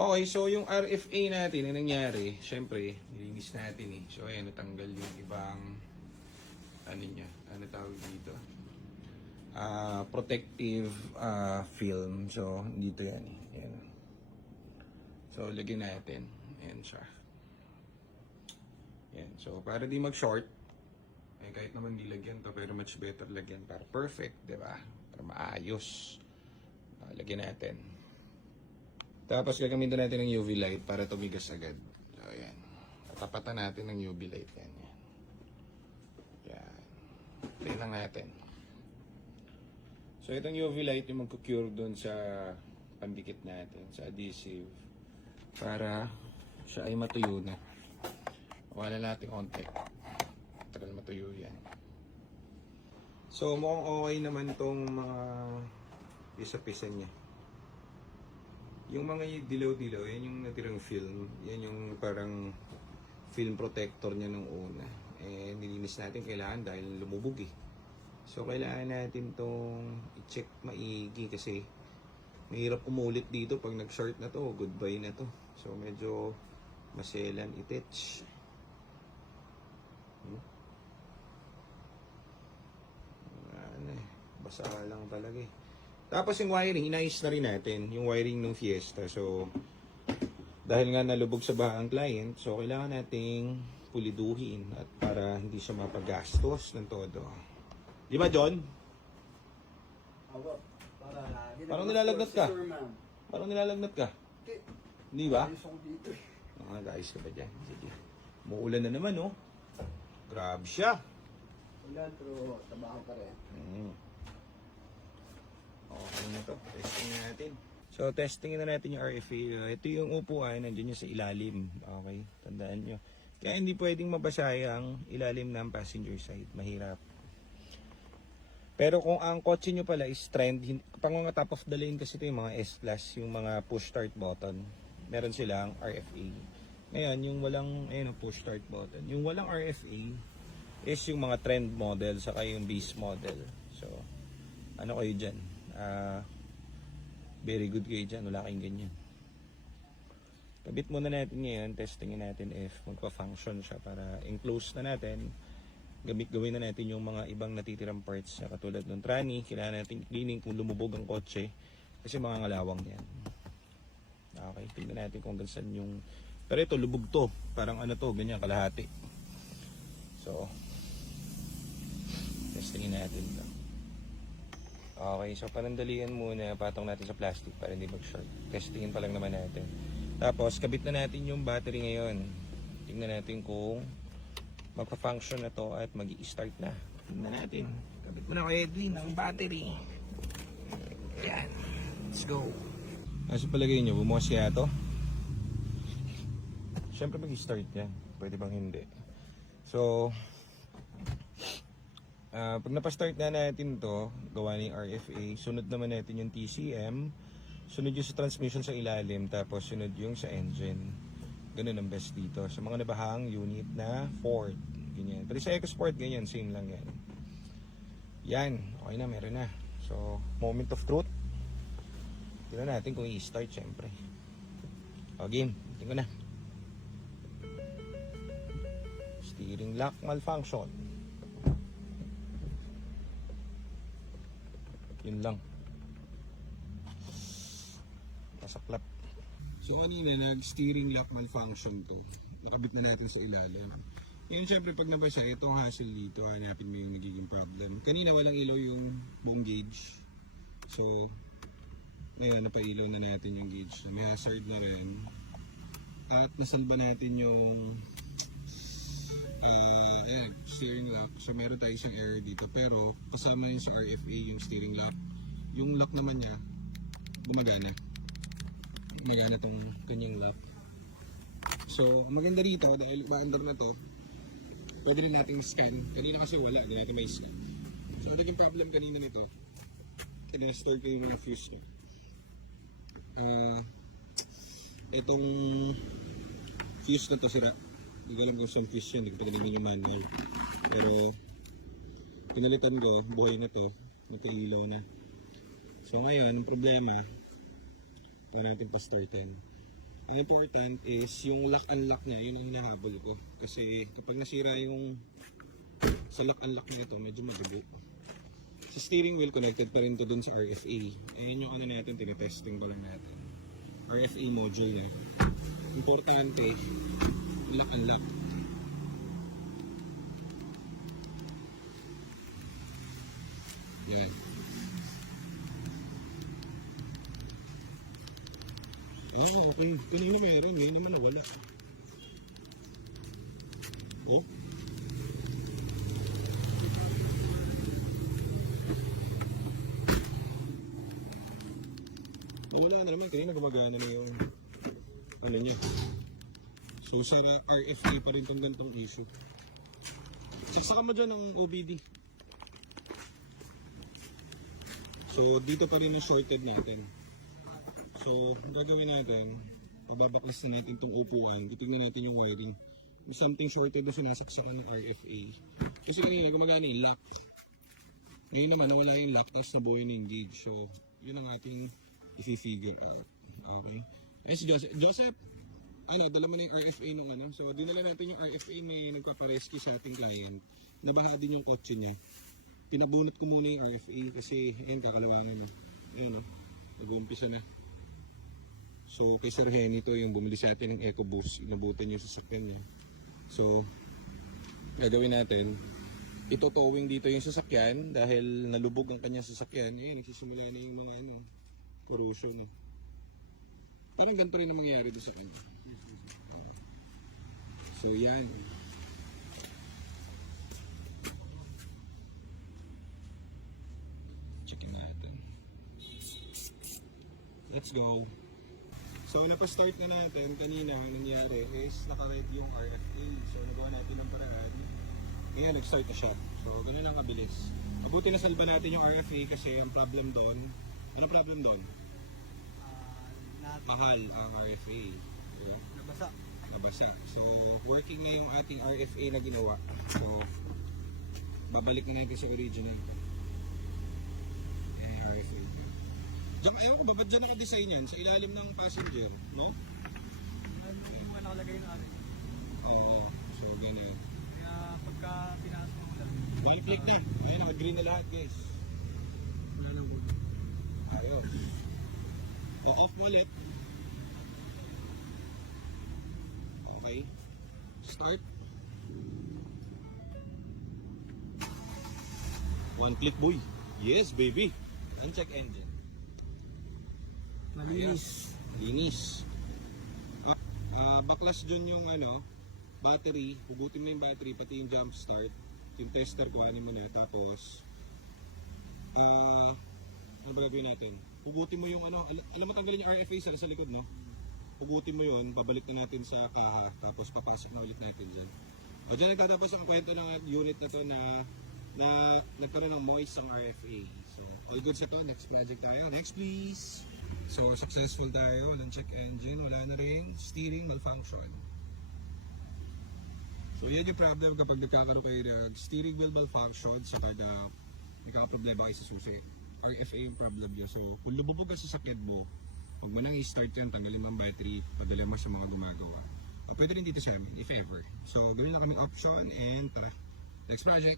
Okay, so yung RFA natin, ang nangyari, syempre, nilinis natin eh. So ayan, natanggal yung ibang, ano niya, ano tawag dito? Protective film. So, dito yan eh. Ayan. So, lagyan natin. Ayan siya. Ayan. So, para di mag-short, eh, kahit naman di lagyan to, pero much better lagyan para perfect, di ba? Para maayos. Lagyan natin. Tapos, gagamitin natin ng UV light para tumigas agad. So, ayan. Tatapatan natin ng UV light yan. Yan. Play lang natin. So, itong UV light yung magkukure dun sa pandikit natin, sa adhesive, para siya ay matuyo na. Wala natin konti. Tagal matuyo yan. So, mukhang okay naman tong mga pisa-pisa niya. Yung mga dilaw-dilaw, yan yung natirang film. Yan yung parang film protector niya nung una. Eh, nilinis natin kailangan dahil lumubog eh. So, kailangan natin tong i-check maigi kasi mahirap umulit dito pag nag-short na to. Goodbye na to. So, medyo maselan itech. Ano eh. Basa lang talaga eh. Tapos yung wiring, inayos na rin natin. Yung wiring ng Fiesta. So, dahil nga nalubog sa baha ang client, so kailangan nating puliduhin at para hindi siya mapagastos ng todo. Di ba, John? Ako, Parang nilalagnat ka. Parang nilalagnat ka. Hindi ba? Ayos ako dito eh. Guys ka ba dyan? Sige. Muulan na naman, oh. Grabe siya. Ulan, pero tabahan pa rin. Okay na to. Testing na natin. So, testing na natin yung RFA. Ito yung upuan. Nandiyan yung sa ilalim. Okay. Tandaan nyo. Kaya hindi pwedeng mabasaya ang ilalim ng passenger side. Mahirap. Pero kung ang kotse nyo pala is trend, pang mga top of the lane kasi ito yung mga S-Class, yung mga push start button. Meron silang RFA. Ngayon, yung walang push start button. Yung walang RFA is yung mga trend model saka yung base model. So, ano kayo dyan? Very good kayo dyan. Wala kayong ganyan. Kabit muna natin ngayon. Testingin natin if magpa-function siya para enclose na natin. Gawin na natin yung mga ibang natitirang parts na katulad ng tranny. Kailangan natin cleaning kung lumubog ang kotse kasi mga ngalawang yan. Okay, tingnan natin kung hanggang saan yung... Pero ito, lubog to. Parang ano to, ganyan, kalahati. So, testingin natin ito. Okay, so panandalian muna, patong natin sa plastic para hindi mag-short. Testingin pa lang naman natin. Tapos, kabit na natin yung battery ngayon. Tingnan natin kung magpa-function na to at mag-i-start na. Tingnan natin. Kabit mo na kay Edwin ang battery. Yan. Let's go. Nasa palagay nyo, bumukas kaya to? Siyempre mag-i-start yan. Pwede bang hindi? So, pag napastart na natin to, gawa ng RFA, sunod naman natin yung TCM, sunod yung sa transmission sa ilalim, tapos sunod yung sa engine. Ganun ang best dito. Sa mga nabahang unit na Ford. Ganyan. Pero sa EcoSport, ganyan. Same lang yan. Yan. Okay na, meron na. So, moment of truth. Tignan natin kung i-start, syempre. O, game. Tingnan na. Steering lock malfunction. Yun lang. Nasaklap. So kanina nag-steering lock malfunction to. Nakabit na natin sa ilalim. Ngayon syempre pag nabasa itong hassle dito, hanapin mo yung nagiging problem. Kanina walang ilaw yung buong gauge. So ngayon napailaw na natin yung gauge. May hazard na rin. At nasalba natin yung steering lock. So meron tayo isang error dito. Pero kasama yun sa RFA yung steering lock. Yung lock naman niya gumagana. Magana tong kanyang lock. So, maganda rito dahil ba-under na to, pwede rin natin scan. Kanina kasi wala, hindi natin may scan. So, naging problem kanina nito. Kaya-store ko yung mga fuse nyo. Itong fuse na to sira. Hindi ko alam kung saan fuse yun. Hindi ko pinalingin yung manual. Pero, pinalitan ko, buhay na to. Nagkailaw na. So, ngayon, ang problema, pa natin pa-startin. Ang important is yung lock-unlock niya, yun ang hinahabol ko. Kasi kapag nasira yung sa lock-unlock na ito, medyo mabigat. Sa steering wheel, connected pa rin to dun sa RFA. Ayun yung ano natin, tinetesting ko lang natin. RFA module na ito. Importante, lock-unlock. Yan. Ah, okay. Kanina meron, ngayon naman nawala. Oh? Wala na naman, kanina gumagana na yung ano niya. So sa RFA pa rin itong gantong issue. Siksakan mo dyan ng OBD. So dito pa rin yung shorted natin. So ang gagawin natin, pababaklas na natin itong upuan, titignan natin yung wiring. May something shorted na sinasaksakan ng RFA. Kasi kanina gumagana yung lock. Ngayon naman nawala yung lock, tapos nabuhay na yung gauge. So yun ang ating i-figure out. Okay. Eh si Joseph. Joseph, ano, dala mo na yung RFA nung ano. So dinala natin yung RFA na nagpaparescue sa ating client. Nabaha din yung kotse niya. Pinabunot ko muna yung RFA kasi ayun, kakalawangan na. Ayun, nag-uumpisa na. So kay Sir Henny to yung bumili sa atin ng EcoBoost. Inabutan yung sasakyan niya. So gagawin natin, ito-towing dito yung sasakyan dahil nalubog ang kanyang sasakyan. Ayun, nagsisimula na yung mga ano, corrosion eh. Parang ganito rin ang mangyayari doon sa kanya. So yan. Checkin natin. Let's go. So napastart na natin. Kanina ang nangyari is naka-red yung RFA. So nagawa natin ng paraan. Ngayon nag-start na siya. So ganun lang kabilis. Mabuti na salba natin yung RFA kasi ang problem doon. Ano problem doon? Mahal ang RFA. Diba? Nabasa. So, working na yung ating RFA na ginawa. So, babalik na natin sa original. RFA. Diyan kayo, babad dyan naka-design yan sa ilalim ng passenger, no? Ano yung mga nakalagay na ano? Oo. So, ganyan. Kaya pagka pinaas mo lang. One click na. Ayun, naka-green na lahat, guys. Ayos. O-off mo ulit. Okay. Start. One click, boy. Yes, baby. Uncheck engine. Malinis. Linis. Baklas dyan yung ano, battery. Hugutin mo yung battery, pati yung jump start. Yung tester, kuhanin mo na. Tapos, ano ba gagawin natin? Hugutin mo yung ano, alam mo tanggalin yung RFA sa likod, no? Hugutin mo yun, babalik na natin sa kaha, tapos papasok na ulit natin dyan. O dyan nagtatapos ang kwento ng unit na to na nagkaroon ng moist ang RFA. So, all good sa to. Next project tayo. Next please. So, successful tayo. Walang check engine. Wala na rin. Steering malfunction. So, yan yung problem kapag nagkakaroon kayo ng steering wheel malfunction sa kada nagkakaproblema kayo sa susi. RFA yung problem niya. So, kung lumubog ka sa sakit mo, huwag mo nang i-start yan, tanggalin mo ang battery, padala mo sa mga gumagawa. O, pwede rin dito sa amin, if ever. So, gawin na kami option and tara. Next project.